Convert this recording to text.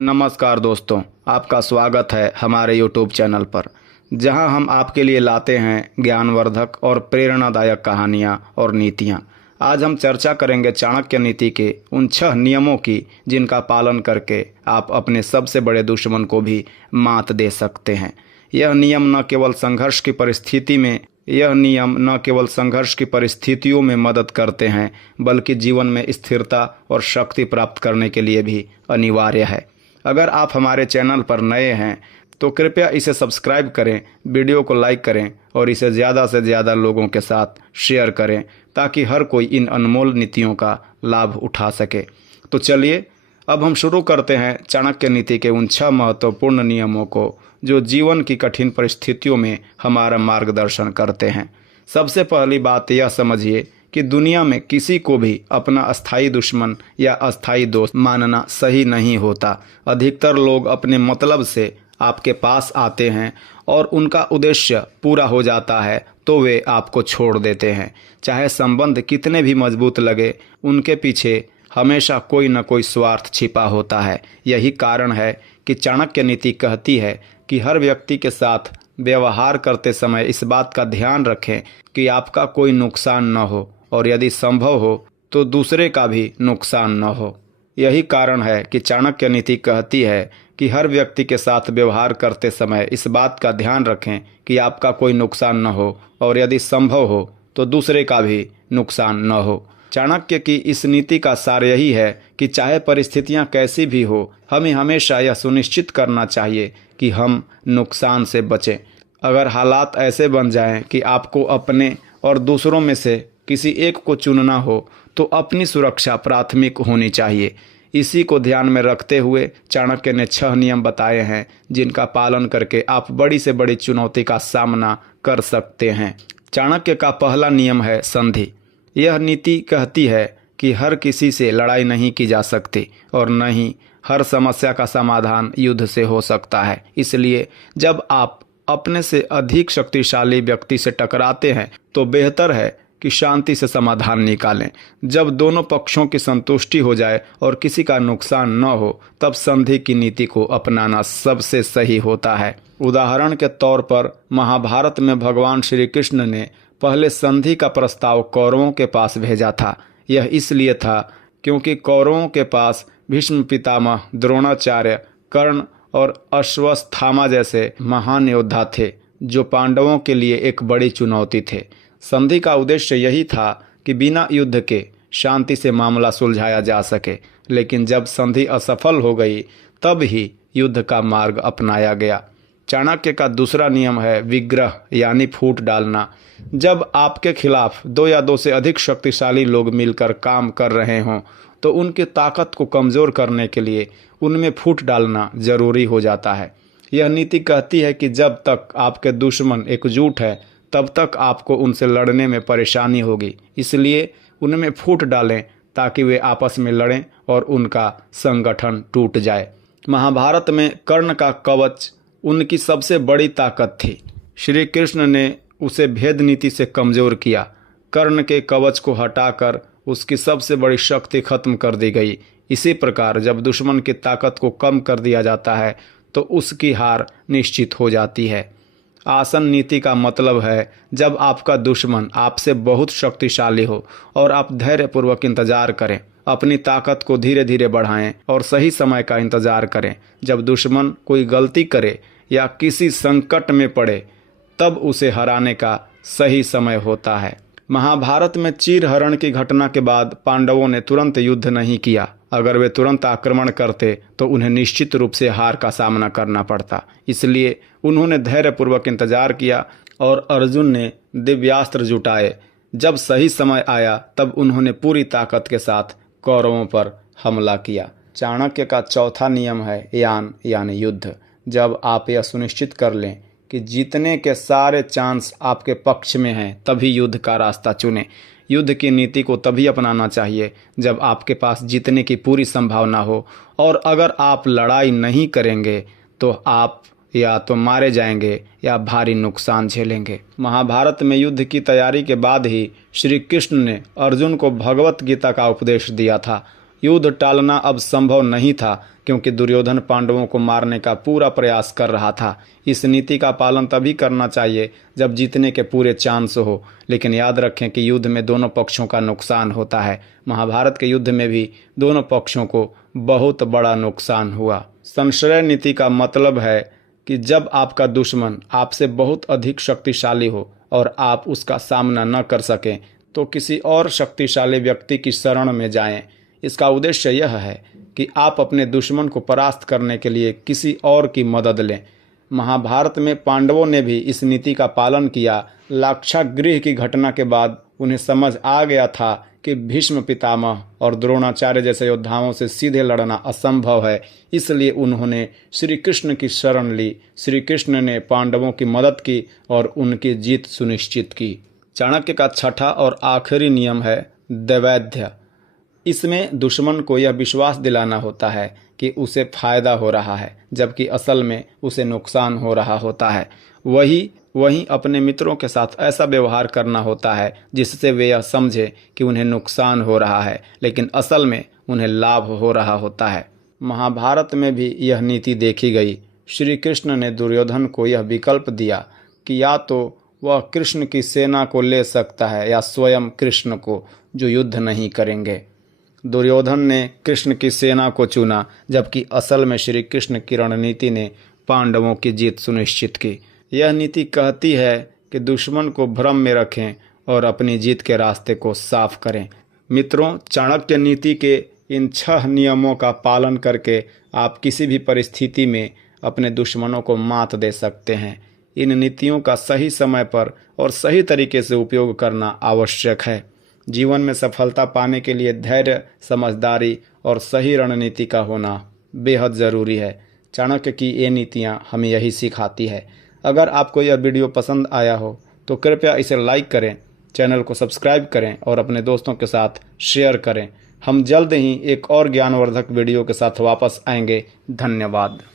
नमस्कार दोस्तों, आपका स्वागत है हमारे YouTube चैनल पर, जहां हम आपके लिए लाते हैं ज्ञानवर्धक और प्रेरणादायक कहानियां और नीतियां। आज हम चर्चा करेंगे चाणक्य नीति के उन 6 नियमों की, जिनका पालन करके आप अपने सबसे बड़े दुश्मन को भी मात दे सकते हैं। यह नियम न केवल संघर्ष की परिस्थितियों में मदद करते हैं, बल्कि जीवन में स्थिरता और शक्ति प्राप्त करने के लिए भी अनिवार्य है। अगर आप हमारे चैनल पर नए हैं तो कृपया इसे सब्सक्राइब करें, वीडियो को लाइक करें और इसे ज़्यादा से ज़्यादा लोगों के साथ शेयर करें, ताकि हर कोई इन अनमोल नीतियों का लाभ उठा सके। तो चलिए अब हम शुरू करते हैं चाणक्य नीति के उन 6 महत्वपूर्ण नियमों को, जो जीवन की कठिन परिस्थितियों में हमारा मार्गदर्शन करते हैं। सबसे पहली बात यह समझिए कि दुनिया में किसी को भी अपना अस्थाई दुश्मन या अस्थाई दोस्त मानना सही नहीं होता। अधिकतर लोग अपने मतलब से आपके पास आते हैं और उनका उद्देश्य पूरा हो जाता है तो वे आपको छोड़ देते हैं। चाहे संबंध कितने भी मजबूत लगे, उनके पीछे हमेशा कोई न कोई स्वार्थ छिपा होता है। यही कारण है कि चाणक्य नीति कहती है कि हर व्यक्ति के साथ व्यवहार करते समय इस बात का ध्यान रखें कि आपका कोई नुकसान न हो, और यदि संभव हो तो दूसरे का भी नुकसान न हो। यही कारण है कि चाणक्य नीति कहती है कि हर व्यक्ति के साथ व्यवहार करते समय इस बात का ध्यान रखें कि आपका कोई नुकसान न हो, और यदि संभव हो तो दूसरे का भी नुकसान न हो। चाणक्य की इस नीति का सार यही है कि चाहे परिस्थितियां कैसी भी हो, हमें हमेशा यह सुनिश्चित करना चाहिए कि हम नुकसान से बचें। अगर हालात ऐसे बन जाएं कि आपको अपने और दूसरों में से किसी एक को चुनना हो, तो अपनी सुरक्षा प्राथमिक होनी चाहिए। इसी को ध्यान में रखते हुए चाणक्य ने 6 नियम बताए हैं, जिनका पालन करके आप बड़ी से बड़ी चुनौती का सामना कर सकते हैं। चाणक्य का पहला नियम है संधि। यह नीति कहती है कि हर किसी से लड़ाई नहीं की जा सकती, और न ही हर समस्या का समाधान युद्ध से हो सकता है। इसलिए जब आप अपने से अधिक शक्तिशाली व्यक्ति से टकराते हैं तो बेहतर है कि शांति से समाधान निकालें। जब दोनों पक्षों की संतुष्टि हो जाए और किसी का नुकसान न हो, तब संधि की नीति को अपनाना सबसे सही होता है। उदाहरण के तौर पर महाभारत में भगवान श्री कृष्ण ने पहले संधि का प्रस्ताव कौरवों के पास भेजा था। यह इसलिए था क्योंकि कौरवों के पास भीष्म पितामह, द्रोणाचार्य, कर्ण और अश्वत्थामा जैसे महान योद्धा थे, जो पांडवों के लिए एक बड़ी चुनौती थे। संधि का उद्देश्य यही था कि बिना युद्ध के शांति से मामला सुलझाया जा सके। लेकिन जब संधि असफल हो गई, तब ही युद्ध का मार्ग अपनाया गया। चाणक्य का दूसरा नियम है विग्रह, यानी फूट डालना। जब आपके खिलाफ 2 या 2 से अधिक शक्तिशाली लोग मिलकर काम कर रहे हों, तो उनकी ताकत को कमज़ोर करने के लिए उनमें फूट डालना जरूरी हो जाता है। यह नीति कहती है कि जब तक आपके दुश्मन एकजुट है, तब तक आपको उनसे लड़ने में परेशानी होगी। इसलिए उनमें फूट डालें ताकि वे आपस में लड़ें और उनका संगठन टूट जाए। महाभारत में कर्ण का कवच उनकी सबसे बड़ी ताकत थी। श्री कृष्ण ने उसे भेद नीति से कमज़ोर किया। कर्ण के कवच को हटाकर उसकी सबसे बड़ी शक्ति खत्म कर दी गई। इसी प्रकार जब दुश्मन की ताकत को कम कर दिया जाता है, तो उसकी हार निश्चित हो जाती है। आसन नीति का मतलब है जब आपका दुश्मन आपसे बहुत शक्तिशाली हो और आप धैर्यपूर्वक इंतजार करें। अपनी ताकत को धीरे धीरे बढ़ाएं और सही समय का इंतजार करें। जब दुश्मन कोई गलती करे या किसी संकट में पड़े, तब उसे हराने का सही समय होता है। महाभारत में चीरहरण की घटना के बाद पांडवों ने तुरंत युद्ध नहीं किया। अगर वे तुरंत आक्रमण करते तो उन्हें निश्चित रूप से हार का सामना करना पड़ता। इसलिए उन्होंने धैर्यपूर्वक इंतजार किया और अर्जुन ने दिव्यास्त्र जुटाए। जब सही समय आया, तब उन्होंने पूरी ताकत के साथ कौरवों पर हमला किया। चाणक्य का चौथा नियम है यान, यानी युद्ध। जब आप यह सुनिश्चित कर लें कि जीतने के सारे चांस आपके पक्ष में हैं, तभी युद्ध का रास्ता चुनें। युद्ध की नीति को तभी अपनाना चाहिए जब आपके पास जीतने की पूरी संभावना हो, और अगर आप लड़ाई नहीं करेंगे तो आप या तो मारे जाएंगे या भारी नुकसान झेलेंगे। महाभारत में युद्ध की तैयारी के बाद ही श्री कृष्ण ने अर्जुन को भगवत गीता का उपदेश दिया था। युद्ध टालना अब संभव नहीं था, क्योंकि दुर्योधन पांडवों को मारने का पूरा प्रयास कर रहा था। इस नीति का पालन तभी करना चाहिए जब जीतने के पूरे चांस हो, लेकिन याद रखें कि युद्ध में दोनों पक्षों का नुकसान होता है। महाभारत के युद्ध में भी दोनों पक्षों को बहुत बड़ा नुकसान हुआ। संशय नीति का मतलब है कि जब आपका दुश्मन आपसे बहुत अधिक शक्तिशाली हो और आप उसका सामना न कर सकें तो किसी और शक्तिशाली व्यक्ति की शरण में जाएं। इसका उद्देश्य यह है कि आप अपने दुश्मन को परास्त करने के लिए किसी और की मदद लें। महाभारत में पांडवों ने भी इस नीति का पालन किया। लाक्षागृह की घटना के बाद उन्हें समझ आ गया था कि भीष्म पितामह और द्रोणाचार्य जैसे योद्धाओं से सीधे लड़ना असंभव है, इसलिए उन्होंने श्री कृष्ण की शरण ली। श्री कृष्ण ने पांडवों की मदद की और उनकी जीत सुनिश्चित की। चाणक्य का छठा और आखिरी नियम है दैवैध्य। इसमें दुश्मन को यह विश्वास दिलाना होता है कि उसे फायदा हो रहा है, जबकि असल में उसे नुकसान हो रहा होता है। वहीं अपने मित्रों के साथ ऐसा व्यवहार करना होता है जिससे वे यह समझे कि उन्हें नुकसान हो रहा है, लेकिन असल में उन्हें लाभ हो रहा होता है। महाभारत में भी यह नीति देखी गई। श्री कृष्ण ने दुर्योधन को यह विकल्प दिया कि या तो वह कृष्ण की सेना को ले सकता है या स्वयं कृष्ण को, जो युद्ध नहीं करेंगे। दुर्योधन ने कृष्ण की सेना को चुना, जबकि असल में श्री कृष्ण की रणनीति ने पांडवों की जीत सुनिश्चित की। यह नीति कहती है कि दुश्मन को भ्रम में रखें और अपनी जीत के रास्ते को साफ करें। मित्रों, चाणक्य नीति के इन 6 नियमों का पालन करके आप किसी भी परिस्थिति में अपने दुश्मनों को मात दे सकते हैं। इन नीतियों का सही समय पर और सही तरीके से उपयोग करना आवश्यक है। जीवन में सफलता पाने के लिए धैर्य, समझदारी और सही रणनीति का होना बेहद ज़रूरी है। चाणक्य की ये नीतियाँ हमें यही सिखाती है। अगर आपको यह वीडियो पसंद आया हो तो कृपया इसे लाइक करें, चैनल को सब्सक्राइब करें और अपने दोस्तों के साथ शेयर करें। हम जल्द ही एक और ज्ञानवर्धक वीडियो के साथ वापस आएंगे। धन्यवाद।